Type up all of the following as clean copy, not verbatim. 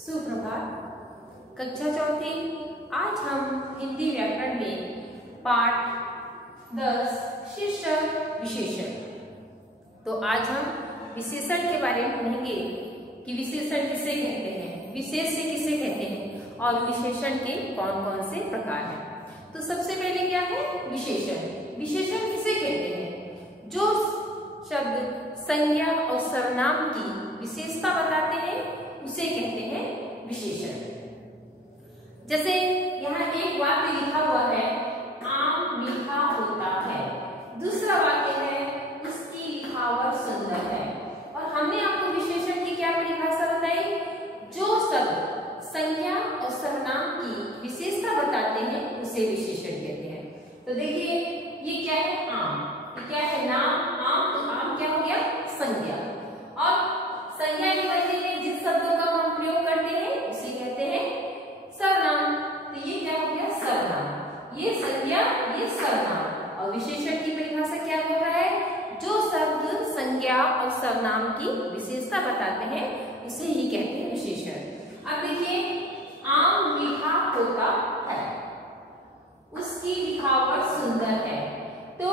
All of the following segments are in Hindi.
सुप्रभात। कक्षा चौथी। आज हम हिंदी व्याकरण में पाठ 10 शीर्षक विशेषण। तो आज हम विशेषण के बारे में पढ़ेंगे कि विशेषण किसे कहते हैं, विशेष से किसे कहते हैं और विशेषण के कौन कौन से प्रकार हैं। तो सबसे पहले क्या है विशेषण। विशेषण किसे कहते हैं? जो शब्द संज्ञा और सर्वनाम की विशेषता बताते हैं उसे कहते हैं विशेषण। जैसे यहाँ एक वाक्य लिखा हुआ है, आम मीठा होता है। दूसरा वाक्य है, उसकी लिखावट सुंदर है। और हमने आपको विशेषण की क्या परिभाषा बताई? जो शब्द संज्ञा और सर्वनाम की विशेषता बताते हैं उसे विशेषण कहते हैं। तो देखिए ये क्या है? आम। ये क्या है? नाम। आम। तो आम क्या हो गया? संज्ञा। और संज्ञा के बदले में जिन शब्दों का हम प्रयोग करते हैं उसे कहते हैं सर्वनाम। तो ये क्या हो गया? सर्वनाम। ये संज्ञा, ये सर्वनाम। और विशेषण की परिभाषा क्या बोल रहा है? जो शब्द संज्ञा और सर्वनाम की विशेषता बताते हैं उसे ही कहते हैं विशेषण। अब देखिए, आम मीठा होता है, उसकी लिखावट सुंदर है। तो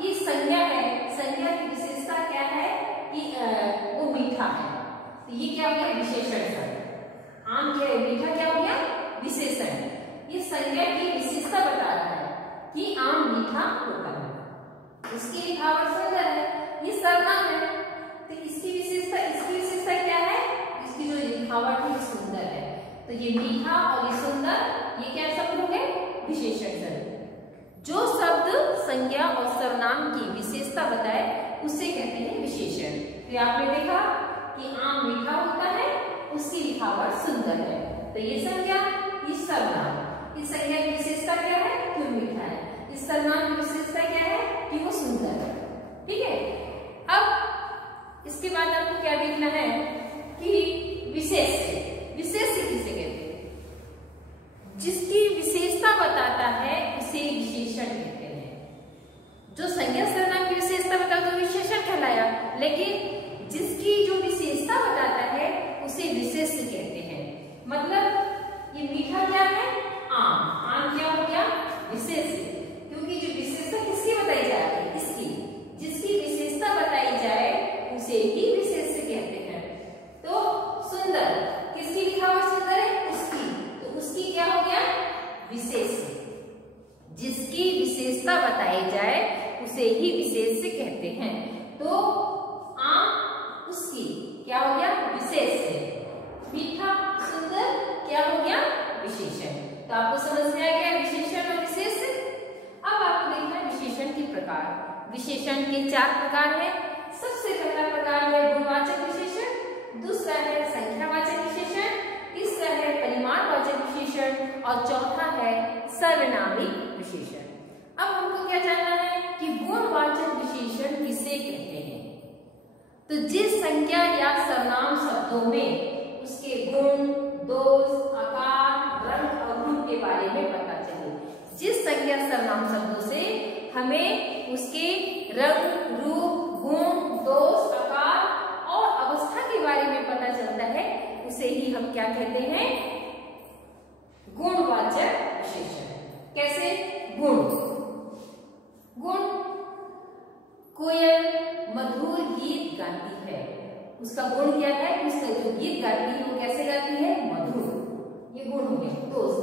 ये संज्ञा है। संज्ञा की विशेषता क्या है कि वो मीठा है। तो ये क्या हो गया? विशेषण शब्द। आम क्या है? मीठा क्या हो गया? विशेषण। ये संज्ञा की विशेषता बता रहा है कि आम मीठा होता है, उसकी लिखावट सुंदर है। ये सर्वनाम है। तो इसकी विशेषता क्या है? इसकी जो लिखावट है सुंदर है। तो ये मीठा और ये सुंदर, ये क्या शब्द हो गए? विशेषण शब्द। जो शब्द संज्ञा और सर्वनाम की विशेषता बताए उसे कहते हैं विशेषण। तो आपने देखा कि आम मीठा होता है, उसकी लिखावट सुंदर है। तो ये संज्ञा, ये सर्वनाम। इस संज्ञा की विशेषता क्या है? कि वो मीठा है। इस सर्वनाम की विशेषता क्या है? कि वो सुंदर है। ठीक है। अब इसके बाद आपको क्या देखना है कि विशेष से किसे कहते हैं? जिसकी विशेषता बताता है उसे विशेषण कहते हैं। जो संज्ञा सर्वनाम की विशेषता बताता है विशेषण कहलाया, लेकिन जिसकी जो विशेषता बताता है उसे विशेष कहते हैं। मतलब ये मीठा क्या है? आम। आम क्या हो गया? विशेष। क्योंकि जो विशेषता किसकी बताई जा रही है? इसकी। जिसकी विशेषता बताई जाए उसे ही विशेष कहते हैं। तो सुंदर, किसकी लिखावट सुंदर है? उसकी। तो उसकी क्या हो गया? विशेष। जिसकी विशेषता बताई जाए उसे ही विशेष कहते हैं। तो आम, उसकी क्या हो गया? विशेष है। मीठा, सुंदर क्या हो गया? विशेषण। तो आपको समझ में आ गया विशेषण और विशेष। अब आपको देखना है विशेषण के प्रकार। विशेषण के 4 प्रकार हैं। सबसे पहला प्रकार है गुणवाचक विशेषण, दूसरा है संख्यावाचक विशेषण, तीसरा है परिमाणवाचक विशेषण और चौथा है सर्वनामी विशेषण। अब हमको क्या जानना है कि गुणवाचक विशेषण किसे कहते हैं? तो जिस संज्ञा या सर्वनाम शब्दों में उसके गुण, दोष, आकार, रंग और रूप के बारे में पता चले। जिस संज्ञा सर्वनाम शब्दों से हमें उसके रंग, रूप, गुण, दोष, आकार और अवस्था के बारे में पता चलता है उसे ही हम क्या कहते हैं? गुणवाचक विशेषण। कैसे? गुण। कोयल मधुर गीत गाती है, उसका गुण क्या है? उसका जो गीत गाती है वो कैसे गाती है? मधुर। ये गुण हो गया। दोष,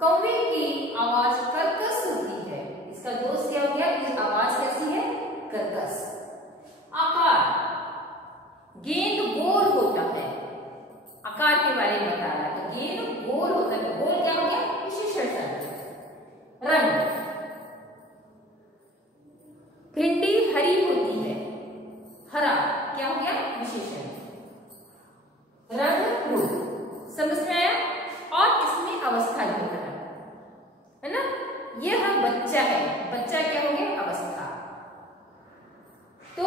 कौवे की आवाज कर्कश होती है, इसका दोष क्या हो गया? ये आवाज कैसी है? कर्कश। आकार, गेंद गोल होता है, आकार के बारे में बता रहा है। तो गेंद गोल होता है, गोल क्या हो गया? विशेषण शब्द। रंग, भिंडी हरी होती है, हरा क्या हो गया? विशेषण। रंग, रूप। समझ में आया? और इसमें अवस्था लिखा है ना? यह बच्चा है, बच्चा क्या हो गया? अवस्था। तो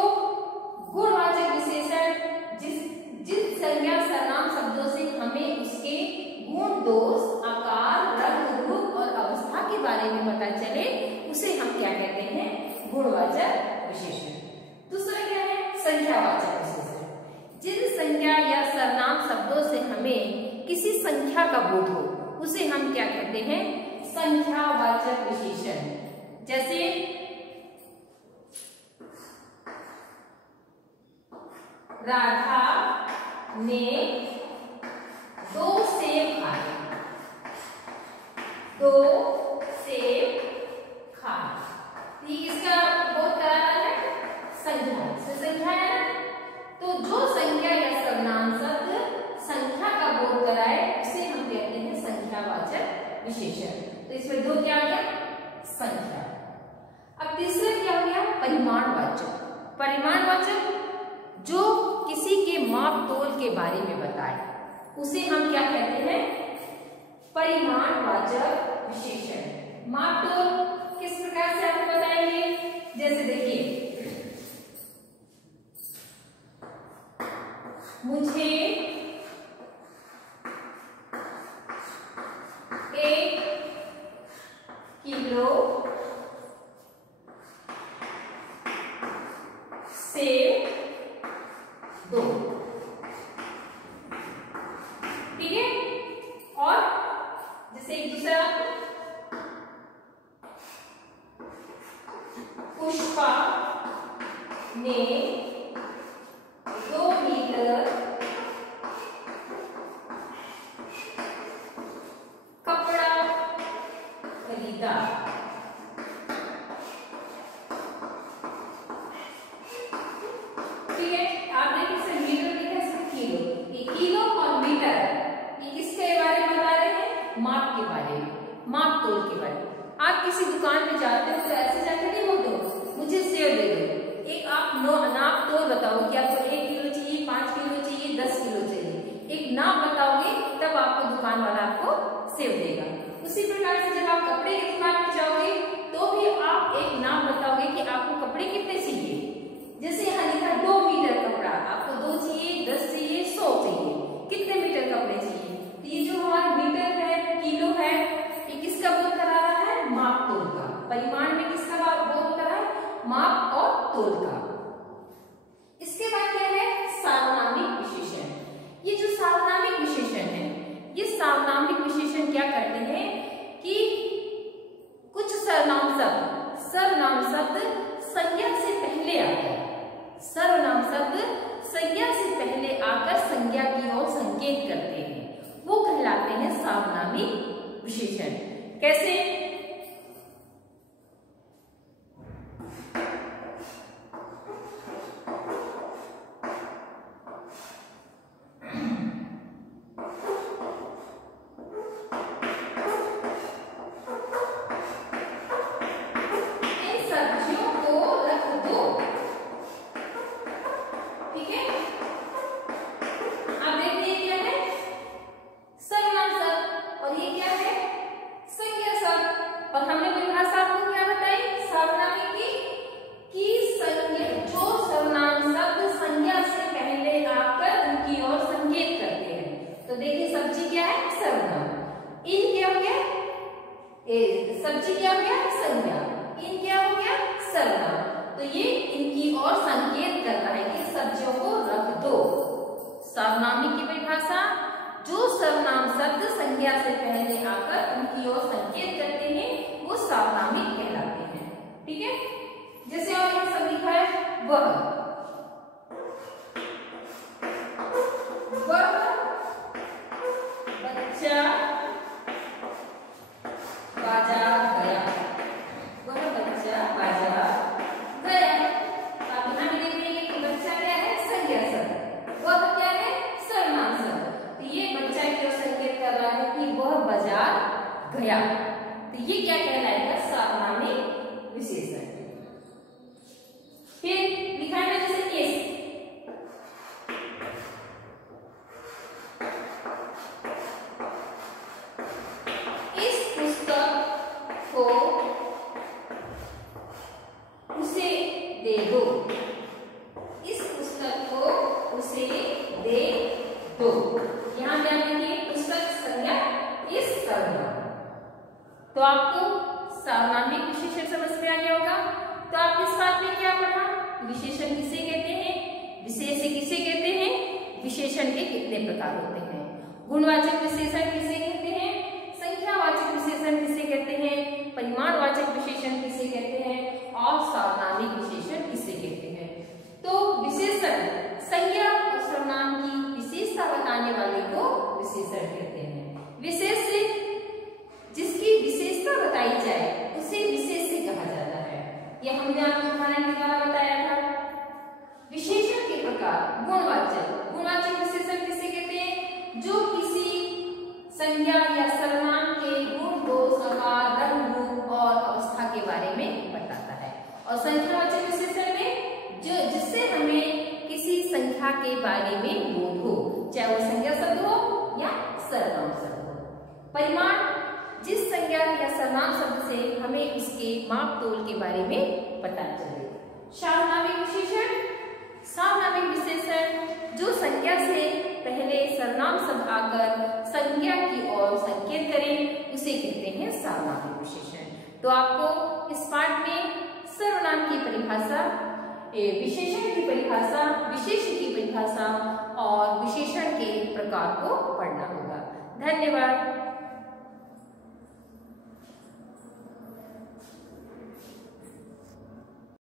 गुणवाचक विशेषण जिस संज्ञा सर्वनाम शब्दों से हमें उसके गुण, दोष, आकार, रंग, रूप और अवस्था के बारे में पता चले उसे हम क्या कहते हैं? गुणवाचक विशेषण। दूसरा क्या है? संख्यावाचक विशेषण। जिन संज्ञा या सर्वनाम शब्दों से हमें किसी संख्या का बोध हो उसे हम क्या कहते हैं? संख्यावाचक विशेषण। जैसे राधा ने 2 सेब खाए, 2 सेब खाए। ये किसका बोध करा रहा है? संख्या से। संख्या है ना, तो जो संख्या या सर्वनाम शब्द संख्या का बोध कराए उसे हम कहते हैं संख्यावाचक विशेषण। तो इसमें 2 क्या आ गया? संख्या। अब तीसरा क्या हो गया? परिमाणवाचक। परिमाणवाचक जो किसी के माप तोल के बारे में बताए उसे हम क्या कहते हैं? परिमाणवाचक विशेषण। माप तोल किस प्रकार से आपको बताएंगे? जैसे देखिए, मुझे 1 किलो सेब दो, ठीक है। और जैसे एक दूसरा, पुष्पा ने 2 मीटर कपड़ा खरीदा। ठीक है, आप देखिए इसे मीटर लिखा है, किलो। ये किलो और मीटर ये किसके बारे में बता रहे हैं? माप के बारे में, माप तोल के बारे में। आप किसी दुकान में जाते हो तो ऐसे जाके नहीं बोलते हो मुझे सेब दे दो। एक आप नाप तोल बताओ कि आपको 1 किलो चाहिए, 5 किलो चाहिए, 10 किलो चाहिए। एक नाप बताओगे तब आपको दुकान वाला आपको सेब देगा। उसी प्रकार से जब आप कपड़े की दुकान में जाओगे तो भी आप एक नाप बताओगे कि आपको कपड़े कितने चाहिए। जैसे यहाँ लिखा 2 मीटर कपड़ा, आपको 2 चाहिए, 10 चाहिए, 100 चाहिए, कितने मीटर कपड़े चाहिए। तो ये जो हमारा मीटर है, किलो है, ये किसका बोध करा रहा है? माप तोल का। परिमाण में किसका बोध करा है? माप और तोल का। इसके बाद क्या है? सार्वनामिक विशेषण। ये जो सार्वनामिक विशेषण है, ये सार्वनामिक विशेषण क्या करते हैं कि कुछ सर्वनाम शब्द संज्ञा से पहले आकर, सर्वनाम शब्द संज्ञा से पहले आकर संज्ञा की ओर संकेत करते हैं, वो कहलाते हैं सार्वनामिक विशेषण। कैसे? सब्जी क्या हो गया? संज्ञा। इन क्या हो गया? सर्वनाम। तो ये इनकी ओर संकेत करता है कि सब्जियों को रख दो। सार्वनामिक की परिभाषा, जो सर्वनाम शब्द संज्ञा से पहले आकर उनकी ओर संकेत करते हैं वो सार्वनामिक कहलाते हैं। ठीक है, जैसे और यहाँ सब लिखा है वह बच्चा बाजार गया, वह बच्चा बाजार गया। अब यहाँ भी देखेंगे कि बच्चा क्या है? संज्ञा शब्द, वह क्या है? सर्वनाम शब्द। तो ये बच्चा की ओर संकेत कर रहा है कि वह बाजार गया, तो ये क्या कहलाएगा? सार्वनामिक विशेषण। फिर लिखा है जैसे इस पुस्तक को उसे दे दो, इस पुस्तक को उसे दे दो। यहां ध्यान रखिए पुस्तक संज्ञा, इस सर्वनाम। तो आपको सार्वनामिक विशेषण समझ में आ गया होगा। तो आप इस बात में क्या पढ़ा? विशेषण किसे कहते हैं, विशेष किसे कहते हैं, विशेषण के कितने प्रकार होते हैं, गुणवाचक विशेषण किसे कहते हैं, संख्यावाचक विशेषण किसे कहते हैं, परिमाणवाचक विशेषण किसे कहते हैं और सार्वनामिक विशेषण किसे कहते हैं। तो विशेषण संज्ञा और सर्वनाम की विशेषता बताने वाले को विशेषण कहते हैं। विशेष से जिसकी विशेषता बताई जाए उसे विशेष्य कहा जाता है। यह हमने आपको उदाहरण के द्वारा बताया था। विशेषण के प्रकार गुणवाचक, गुणवाचक विशेषण किसे कहते हैं, जो किसी संज्ञा या सर्वनाम के गुण, दोष, आकार, रंग, रूप और अवस्था के बारे में बताता है। और संख्यावाचक विशेषण में जो जिससे हमें किसी संख्या के बारे में बोध हो, चाहे वो संज्ञा शब्द हो या सर्वनाम शब्द हो। परिमाण, जिस संज्ञा या सर्वनाम शब्द से हमें उसके माप तोल के बारे में पता चले। सार्वनामिक विशेषण, सार्वनामिक विशेषण जो संज्ञा से पहले सर्वनाम शब्द आकर संज्ञा की ओर संकेत करें उसे कहते हैं सार्वनामिक विशेषण। तो आपको इस पाठ में सर्वनाम की परिभाषा, विशेषण की परिभाषा, विशेष्य की परिभाषा और विशेषण के प्रकार को पढ़ना होगा। धन्यवाद।